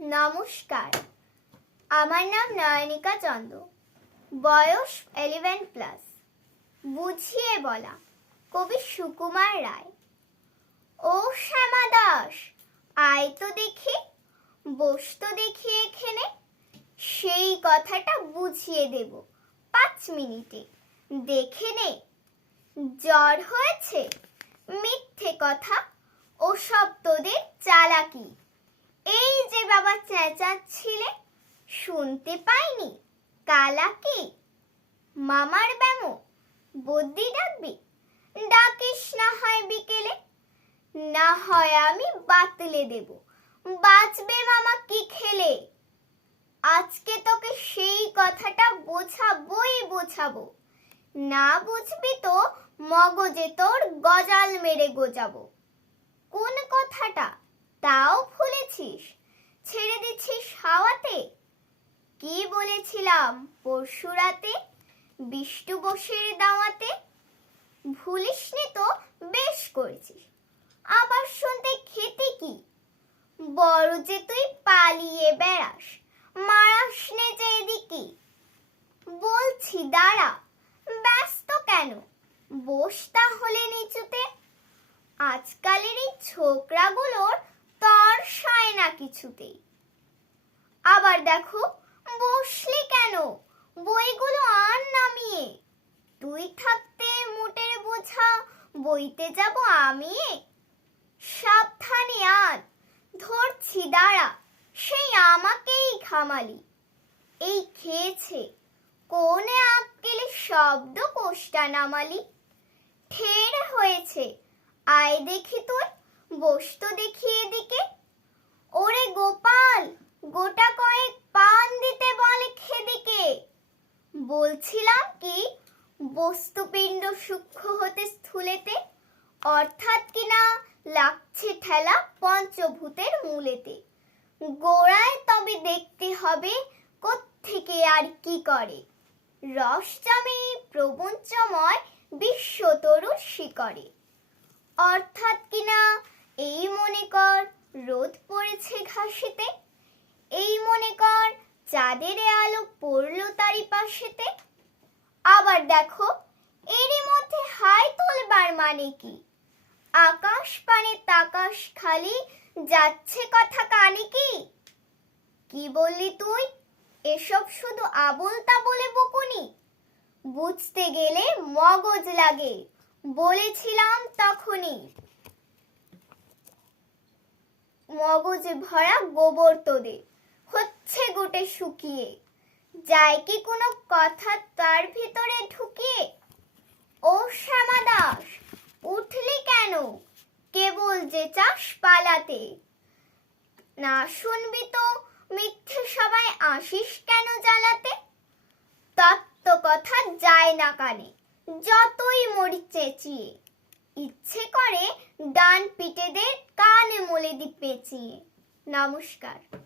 নমস্কার। আমার নাম নয়নিকা চন্দ। বয়স এলেভেন প্লাস বুঝিয়ে বলা, কবি সুকুমার রায়। ও শ্যামা দাস, আয় তো দেখি, বস তো দেখি এখানে। সেই কথাটা বুঝিয়ে দেব পাঁচ মিনিটে। দেখে নে, জ্বর হয়েছে? মিথ্যে কথা ও সব তোদের চালাকি। বাবা চেঁচাচ্ছিলে, শুনতে পাইনি। কালা কি? মামার ব্যামো বদ্যি ডাকবি? ডাকিস না হয় বিকেলে। না হয় আমি বাতলে দেব। বাঁচবে মামা কি খেলে? আজকে তোকে সেই কথাটা বোঝাবই বোঝাবো। না বুঝবি তো মগজে তোর গজাল মেরে গোজাবো। কোন কথাটা? তাও ভুলেছিস? কি বলেছিলাম? পরশু রাতে? বিষ্টু বসের দাওয়াতে? ভুলিসনি তো, বেশ করেছিস। আবার শুনতে খেতে কি? বড় যে তুই পালিয়ে বেড়াস, মারাস নে যে এদিকে। বলছি, দাঁড়া, ব্যস্ত কেন? বস তাহলে নিচুতে। আজকালের এই ছোকরাগুলোর তর সায় না কিছুতেই। আবার দেখো বসলি কেন? বইগুলো আর নামিয়ে। তুই থাকতে মোটের বোঝা, বইতে যাব আমি? সাবধানে আর ধরছি, দাঁড়া, সেই আমাকেই খামালি এই খেয়েছে কোনে আক্কেলে শব্দ কোষ্টা নামালি। ঠের হয়েছে, আয় দেখি তুই বসত দেখি এদিকে ওরে গোপাল গোটা কয়েক পান দিতে বলে খেদিকে বলছিলাম কি? বস্তুপিণ্ড সূক্ষ্ম হতে স্থূলেতে, অর্থাৎ কিনা লাগছে ঠেলা পঞ্চভূতের মূলেতে। গোড়ায় তবে দেখতে হবে কোত্থেকে আর কি করে। রস জমে প্রপঞ্চময় বিশ্ব তরুর শিকরে অর্থাৎ কিনা এই মনে কর রোদ পড়েছে ঘাসেতে, এই মনে কর চাঁদের আলো পড়ল তারি পাশেতে আবার দেখো, এরই মধ্যে হাই তোলবার মানে কি? আকাশ পানে তাকাশ খালি যাচ্ছে কথা কানে কি? কি বললি তুই? এসব শুধু আবল তাবলে বকুনি। বুঝতে গেলে মগজ লাগে, বলেছিলাম তখনই। মগজে ভরা গোবর তোদের, হচ্ছে গোটে শুকিয়ে। যায় কি কোনো কথা তার ভিতরে ঢুকে? ও শ্যামা দাস উঠলি কেন? কেবল যে চাস পালাতে। না শুনবি তো, মিথ্যে সবাই আসিস কেন জ্বালাতে? তত্ত্ব কথা যায় না কানে, যতই মরি চেঁচিয়ে। ইচ্ছে করে ডান পিটেদের কানে মলে দি পেঁচিয়ে। নমস্কার।